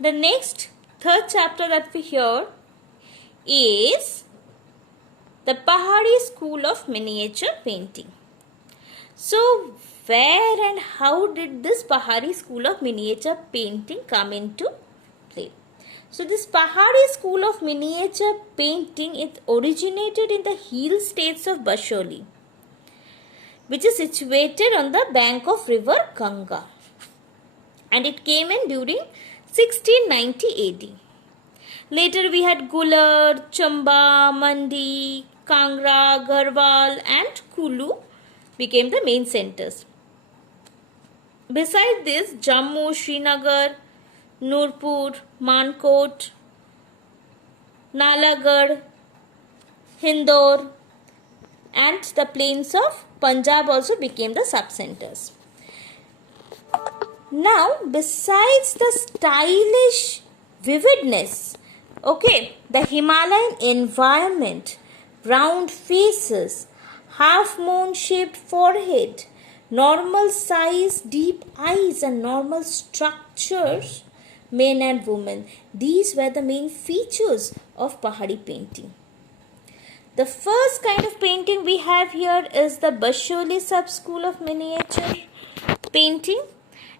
The next third chapter that we hear is the Pahari School of Miniature Painting. So, where and how did this Pahari School of Miniature Painting come into play? So, this Pahari School of Miniature Painting, it originated in the hill states of Basholi, which is situated on the bank of river Ganga, and it came in during 1690 AD. Later we had Gular, Chamba, Mandi, Kangra, Garhwal and Kulu became the main centers. Besides this, Jammu, Srinagar, Nurpur, Mankot, Nalagarh, Hindor and the plains of Punjab also became the sub-centers. Now, besides the stylish vividness, the Himalayan environment, round faces, half-moon shaped forehead, normal size deep eyes and normal structures, men and women, these were the main features of Pahari painting. The first kind of painting we have here is the Basholi sub-school of miniature painting.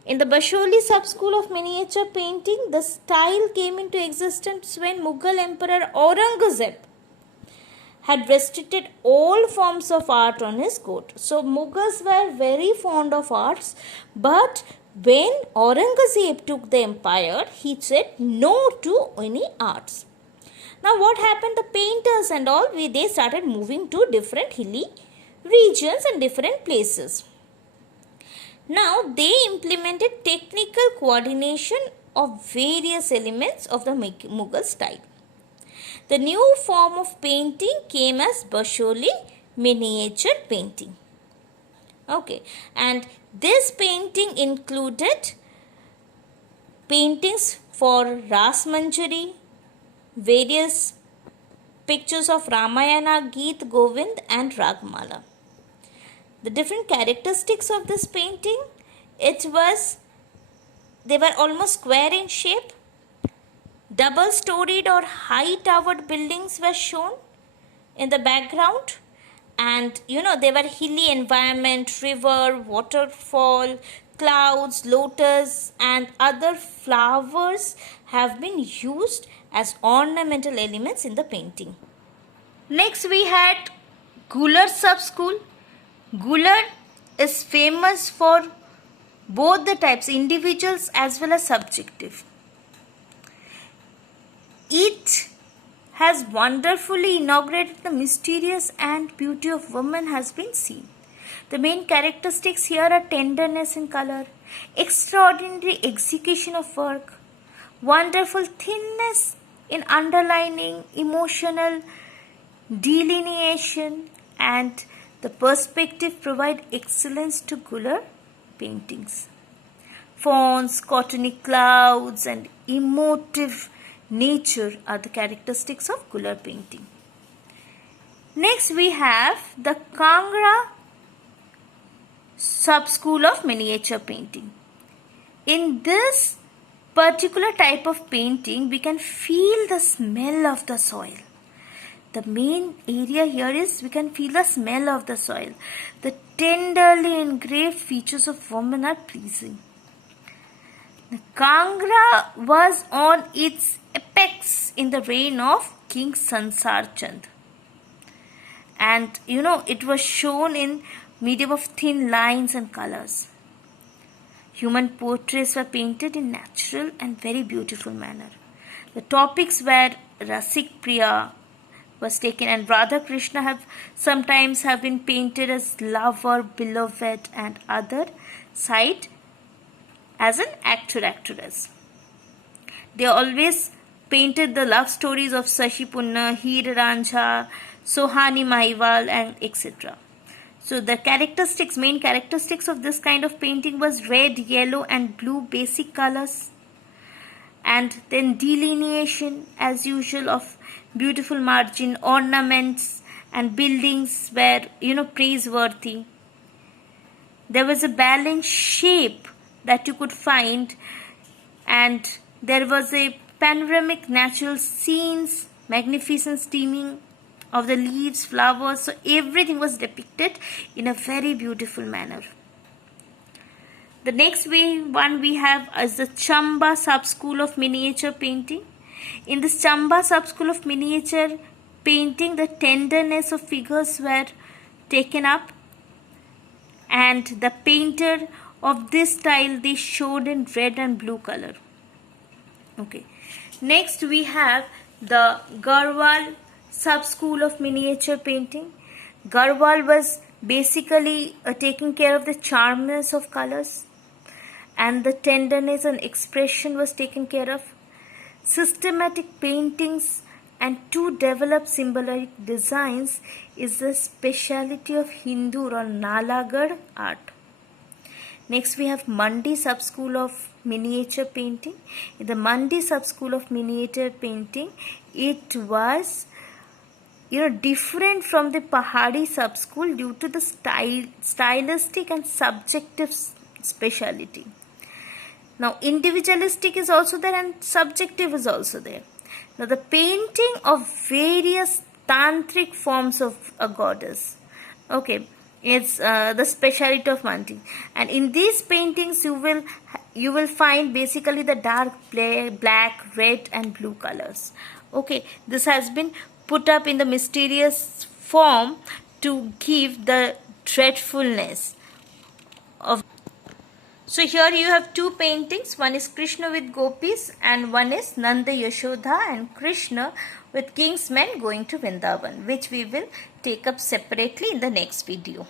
In the Basholi sub-school of miniature painting, the style came into existence when Mughal Emperor Aurangzeb had restricted all forms of art on his court. So Mughals were very fond of arts, but when Aurangzeb took the empire, he said no to any arts. Now what happened? The painters and all, they started moving to different hilly regions and different places. Now they implemented technical coordination of various elements of the Mughal style. The new form of painting came as Basholi miniature painting. And this painting included paintings for Ras Manjari, various pictures of Ramayana, Geet Govind and Ragmala. The different characteristics of this painting, they were almost square in shape. Double-storied or high-towered buildings were shown in the background, and they were hilly environment, river, waterfall, clouds, lotus and other flowers have been used as ornamental elements in the painting. Next we had Gular sub-school. Gular is famous for both the types, individuals as well as subjective. It has wonderfully inaugurated the mysterious and beauty of woman has been seen. The main characteristics here are tenderness in color, extraordinary execution of work, wonderful thinness in underlining, emotional delineation, and the perspective provide excellence to Gular paintings. Fawns, cottony clouds and emotive nature are the characteristics of Gular painting. Next we have the Kangra sub-school of miniature painting. In this particular type of painting, we can feel the smell of the soil. The main area here is we can feel the smell of the soil. The tenderly engraved features of women are pleasing. The Kangra was on its apex in the reign of King Sansar Chand. And it was shown in medium of thin lines and colors. Human portraits were painted in natural and very beautiful manner. The topics were Rasik Priya was taken, and Radha Krishna sometimes have been painted as lover, beloved and other side as an actress. They always painted the love stories of Sashi Punna, Heer Ranjha, Sohani Mahiwal and etc. So the main characteristics of this kind of painting was red, yellow and blue basic colors, and then delineation as usual of beautiful margin, ornaments and buildings were praiseworthy. There was a balanced shape that you could find, and There was a panoramic natural scenes, magnificent steaming of the leaves, flowers, so everything was depicted in a very beautiful manner. The next one we have is the Chamba sub-school of miniature painting. In this Chamba sub-school of miniature painting, the tenderness of figures were taken up, and the painter of this style, they showed in red and blue color. Okay. Next we have the Garhwal sub-school of miniature painting. Garhwal was basically taking care of the charmness of colors, and the tenderness and expression was taken care of. Systematic paintings and to develop symbolic designs is the speciality of Hindu or Nalagarh art. Next we have Mandi sub-school of miniature painting. In the Mandi sub-school of miniature painting, it was different from the Pahadi sub-school due to the stylistic and subjective speciality. Now individualistic is also there and subjective is also there. Now the painting of various tantric forms of a goddess, okay, it's the speciality of Mandi, and in these paintings you will find basically the dark black, red and blue colors. Okay, this has been put up in the mysterious form to give the dreadfulness of. So here you have two paintings. One is Krishna with gopis and one is Nanda Yashoda and Krishna with king's men going to Vrindavan, which we will take up separately in the next video.